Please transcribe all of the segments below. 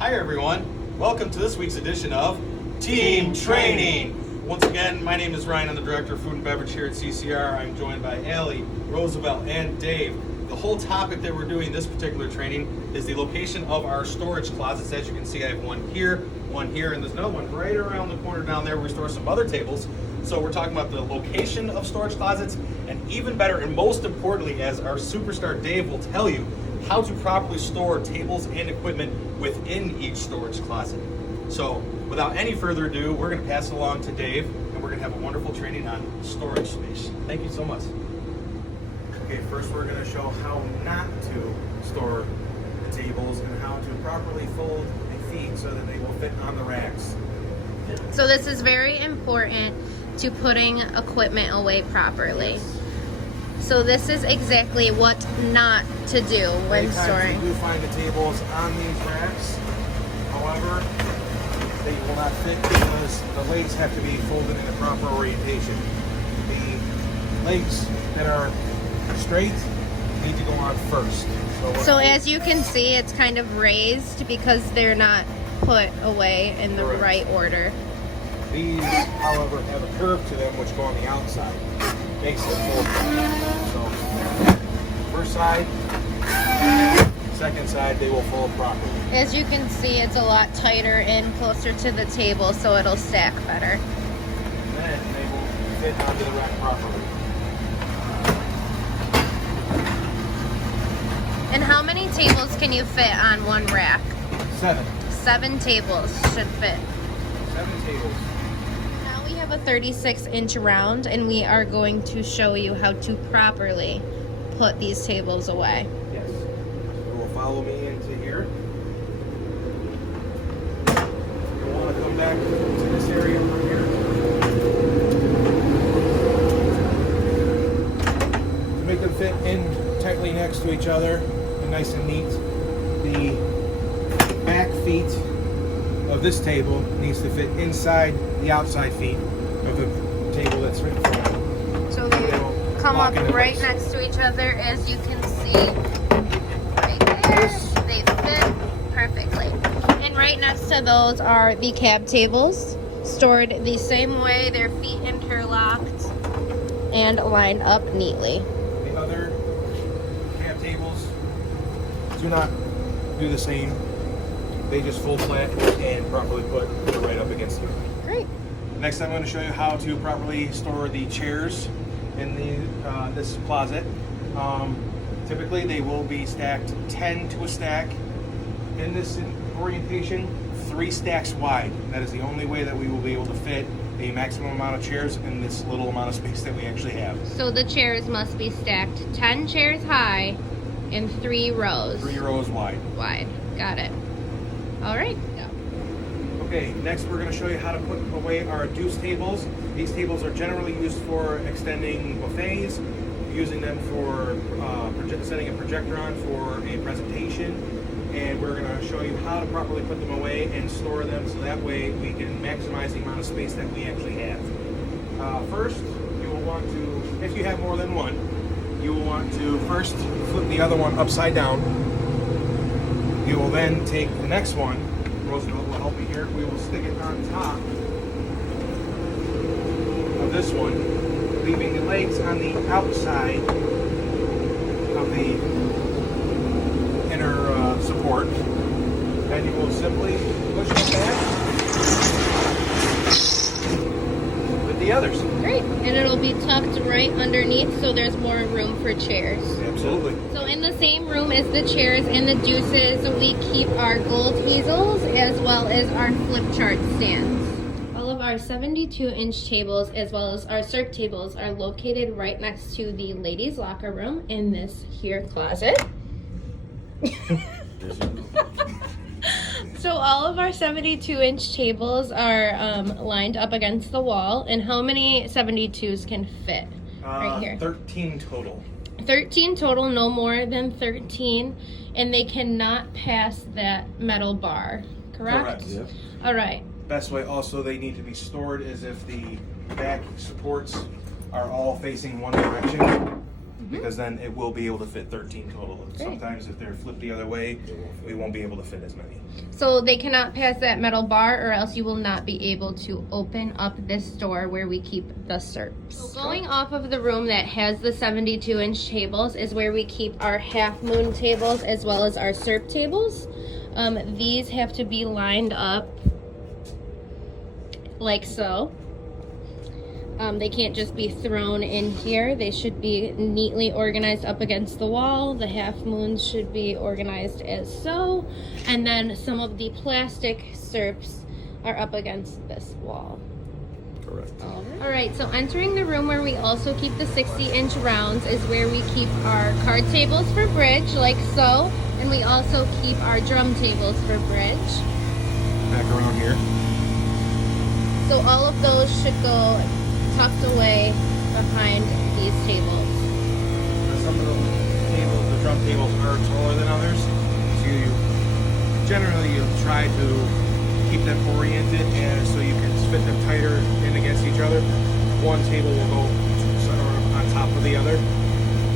Hi everyone, welcome to this week's edition of Team Training. Once again, my name is Ryan, I'm the Director of Food and Beverage here at CCR. I'm joined by Allie, Roosevelt, and Dave. The whole topic that we're doing this particular training is the location of our storage closets. As you can see, I have one here, and there's another one right around the corner down there where we store some other tables. So we're talking about the location of storage closets, and even better and most importantly, as our superstar Dave will tell you, how to properly store tables and equipment within each storage closet. So without any further ado, we're going to pass it along to Dave, and we're going to have a wonderful training on storage space. Thank you so much. Okay, first we're going to show how not to store the tables and how to properly fold the feet so that they will fit on the racks. So this is very important to putting equipment away properly. So this is exactly what not to do when storing. You do find the tables on these racks. However, they will not fit because the legs have to be folded in the proper orientation. The legs that are straight need to go on first. So as you can see, it's kind of raised because they're not put away in the right order. These, however, have a curve to them which go on the outside. Makes it fold. So, first side, second side, they will fold properly. As you can see, it's a lot tighter and closer to the table, so it'll stack better. And then they will fit onto the rack properly. And how many tables can you fit on one rack? 7. 7 tables should fit. 7 tables. Now we have a 36-inch round, and we are going to show you how to properly put these tables away. Yes. You will follow me into here. You'll want to come back to this area over here. To make them fit in tightly next to each other and nice and neat, the back feet of this table needs to fit inside the outside feet of the table that's right in front of it. So they come up right next to each other, as you can see. Right there, they fit perfectly. And right next to those are the cab tables, stored the same way, their feet interlocked and lined up neatly. The other cab tables do not do the same. They just fold flat and properly put right up against them. Great. Next, I'm going to show you how to properly store the chairs in this closet. Typically, they will be stacked 10 to a stack. In this orientation, 3 stacks wide. That is the only way that we will be able to fit a maximum amount of chairs in this little amount of space that we actually have. So the chairs must be stacked 10 chairs high in 3 rows. 3 rows wide. Wide. Got it. All right. Okay, next we're going to show you how to put away our deuce tables. These tables are generally used for extending buffets, using them for setting a projector on for a presentation, and we're going to show you how to properly put them away and store them so that way we can maximize the amount of space that we actually have. First, you will want to, if you have more than one, you will want to first flip the other one upside down. You will then take the next one, Roosevelt will help me here, we will stick it on top of this one, leaving the legs on the outside of the inner support. Then you will simply push them back with the others. Great. And it'll be tucked right underneath so there's more room for chairs. Absolutely. So in the same room as the chairs and the deuces, we keep our gold easels as well as our flip chart stands. All of our 72-inch tables as well as our circ tables are located right next to the ladies' locker room in this here closet. So all of our 72-inch tables are lined up against the wall. And how many 72s can fit right here? 13 total. 13 total, no more than 13. And they cannot pass that metal bar, correct? Correct. Yep. All right. Best way also they need to be stored is if the back supports are all facing one direction. because then it will be able to fit 13 total. Great. Sometimes if they're flipped the other way, we won't be able to fit as many. So they cannot pass that metal bar, or else you will not be able to open up this door where we keep the SERPs. So going off of the room that has the 72-inch tables is where we keep our half moon tables as well as our SERP tables. These have to be lined up like so. They can't just be thrown in here. They should be neatly organized up against the wall. The half moons should be organized as so. And then some of the plastic SERPs are up against this wall. Correct. All right, so entering the room where we also keep the 60-inch rounds is where we keep our card tables for bridge, like so. And we also keep our drum tables for bridge. Back around here. So all of those should go tucked away behind these tables. Some of the tables, the drum tables, are taller than others. So generally you'll try to keep them oriented and so you can fit them tighter in against each other. One table will go on top of the other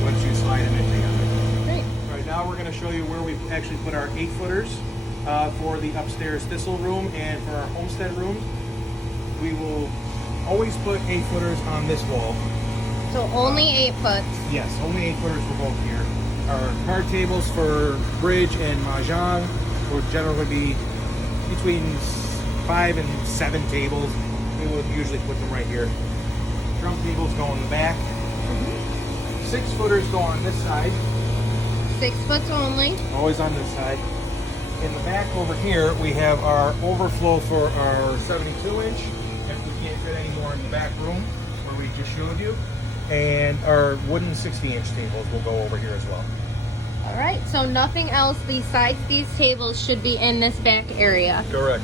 once you slide them in together. Great. All right, now we're going to show you where we actually put our 8-footers for the upstairs thistle room and for our homestead room. We will always put 8-footers on this wall. So only 8 foot. Yes, only 8-footers for both here. Our card tables for bridge and mahjong will generally be between 5 and 7 tables. We would usually put them right here. Drum tables go in the back. 6-footers go on this side. 6 foot only. Always on this side. In the back over here, we have our overflow for our 72-inch. If we can't fit any more in the back room where we just showed you. And our wooden 60-inch tables will go over here as well. All right, so nothing else besides these tables should be in this back area. Correct.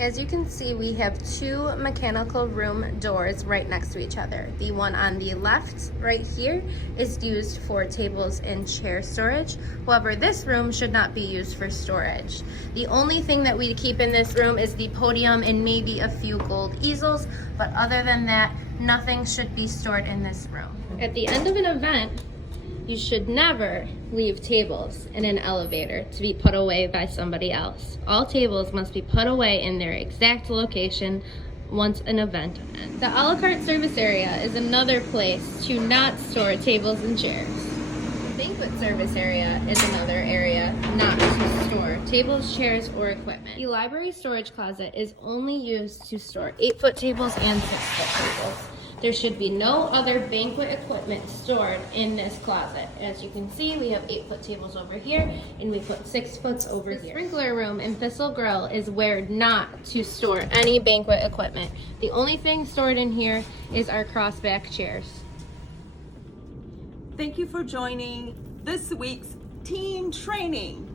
As you can see, we have 2 mechanical room doors right next to each other. The one on the left right here is used for tables and chair storage. However, this room should not be used for storage. The only thing that we keep in this room is the podium and maybe a few gold easels, but other than that, nothing should be stored in this room. At the end of an event, you should never leave tables in an elevator to be put away by somebody else. All tables must be put away in their exact location once an event ends. The a la carte service area is another place to not store tables and chairs. The banquet service area is another area not to store tables, chairs, or equipment. The library storage closet is only used to store 8-foot tables and 6-foot tables. There should be no other banquet equipment stored in this closet. As you can see, we have 8-foot tables over here, and we put 6-foots over here. The sprinkler room in Thistle Grill is where not to store any banquet equipment. The only thing stored in here is our crossback chairs. Thank you for joining this week's team training.